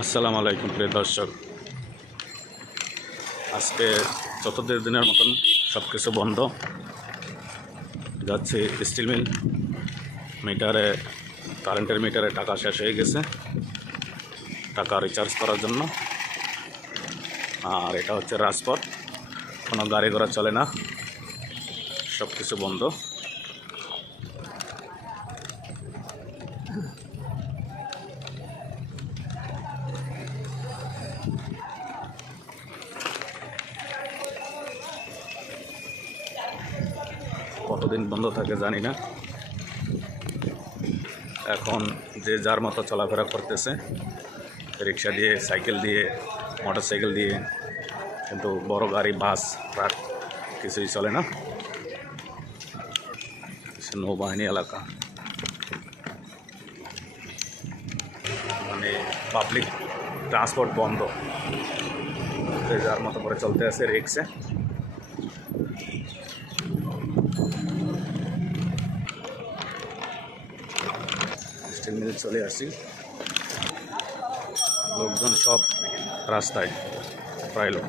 আসসালামু আলাইকুম, প্রিয় দর্শক। আজকে চতুর্থ দিনের মতন সব কিছু বন্ধ। যাচ্ছে স্টিল মিল মিটারে কারেন্টের মিটারে টাকা শেষ হয়ে গেছে। টাকা রিচার্জ করার জন্য। আর এটা হচ্ছে রাজপথ। কোনো গাড়ি ঘোড়া চলে না। সব কিছু বন্ধ। কতদিন বন্ধ থাকে জানি না। এখন যে যার মতো চলাফেরা করতেছে, রিক্সা দিয়ে, সাইকেল দিয়ে মোটর সাইকেল দিয়ে, কিন্তু বড় গাড়ি, বাস, ট্রাক কিছুই চলে না। নৌবাহিনী এলাকা। মানে পাবলিক ট্রান্সপোর্ট বন্ধ। যার মতো করে চলতে আছে রিক্সে। স্টিল মিল চলে আসি। লোকজন সব রাস্তায়, প্রায় লোক।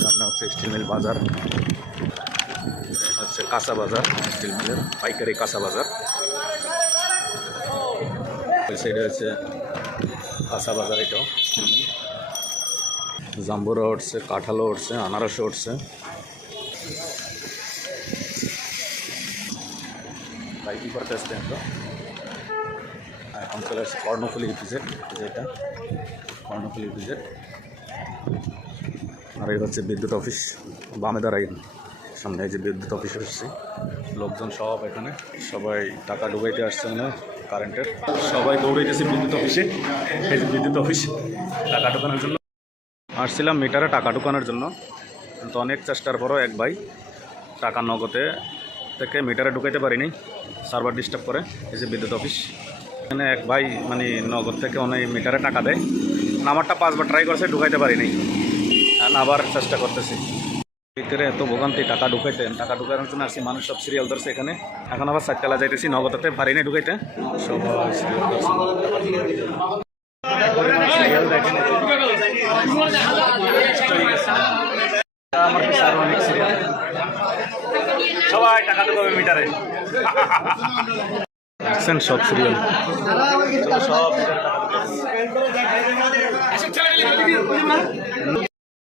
সামনে হচ্ছে স্টিল মিল বাজার, হচ্ছে কাঁচা বাজার, স্টিল মিলের পাইকারি কাঁচা বাজার। ওই সাইডে হচ্ছে কাঁচা বাজার এটাও। স্টিল মিল জাম্বুরা উঠছে, কাঁঠালও উঠছে, আনারসও উঠছে। কী করতে আসছেন তো আসছে কর্ণফুলি ইপিজেড যেটা কর্ণফুলি ইপিজেড আর এই হচ্ছে বিদ্যুৎ অফিস, বামে দাঁড়াই সামনে, এই যে বিদ্যুৎ অফিস এসেছি। লোকজন সব এখানে, সবাই টাকা ডুবাইতে আসছে না কারেন্টের। সবাই দৌড়াইতেছে বিদ্যুৎ অফিসে, এই যে বিদ্যুৎ অফিস, টাকা ঢোকানোর জন্য। আসছিলাম মিটারে টাকা ঢোকানোর জন্য, কিন্তু অনেক চেষ্টার পরও এক ভাই টাকা নগদে থেকে মিটারে ঢুকাইতে পারিনি, সার্ভার ডিস্টার্ব করে, এই যে বিদ্যুৎ অফিস। এখানে এক ভাই মানে নগদ থেকে অনেক মিটারে টাকা দেয়। নাম্বারটা পাঁচবার ট্রাই করছে, ঢুকাইতে পারিনি। আবার চেষ্টা করতেছি। ভিতরে এত ভোগান্তি, টাকা ঢুকাইতে। টাকা ঢুকানোর জন্য আসছি মানুষ সব সিরিয়াল ধরছে এখানে। এখন আবার চারতলা যাইতেছি, নগদাতে ঢুকাইতে। কাছে আরও অনেক সিরিয়াল সবাই টাকা ঢুকাবে মিটারে। দেখছেন, সব সিরিয়াল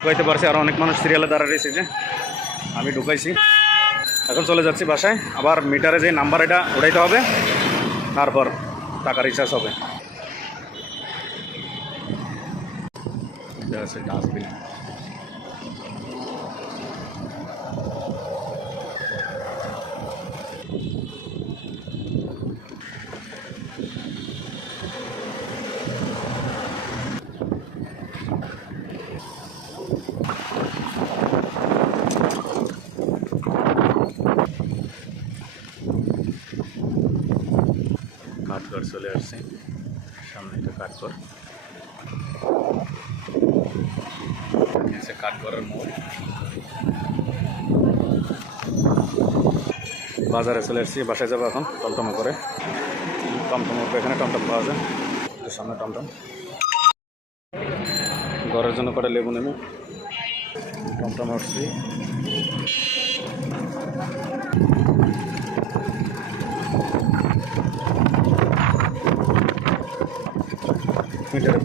ঢুকাইতে পারছে, আর অনেক মানুষ সিরিয়ালে দাঁড়া রয়েছে যে। আমি ঢুকাইছি। এখন চলে যাচ্ছি বাসায়। আবার মিটারে যে নাম্বার এটা উঠাইতে হবে। তারপর টাকা রিচার্জ হবে। ডাস্টবিন কাঠঘর চলে আসছে। সামনে একটা এসে কাঠঘরের মোড়। বাজারে চলে আসছি, বাসায় যাব এখন, টমটম করে। টমটম উঠবে এখানে টমটম পাওয়া যায়। সামনে টমটম। ঘরের জন্য কটা লেবু নেবে? টমটম উঠছি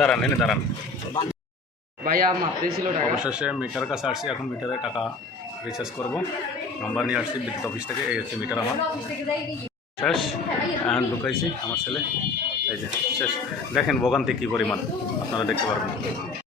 দাঁড়ান এনে দাঁড়ান। ভাইয়া মাত্রই ছিল টাকা। অবশেষে মিটার কাছে আসছি এখন মিটারে টাকা রিচার্জ করব। নাম্বার নিয়ে আসছি বিদ্যুৎ অফিস থেকে এই হচ্ছে মিটার আমার। শেষ এখন ঢুকাইছি আমার ছেলে। এই যে শেষ। দেখেন ভোগান্তি কী পরিমাণ আপনারা দেখতে পারবেন।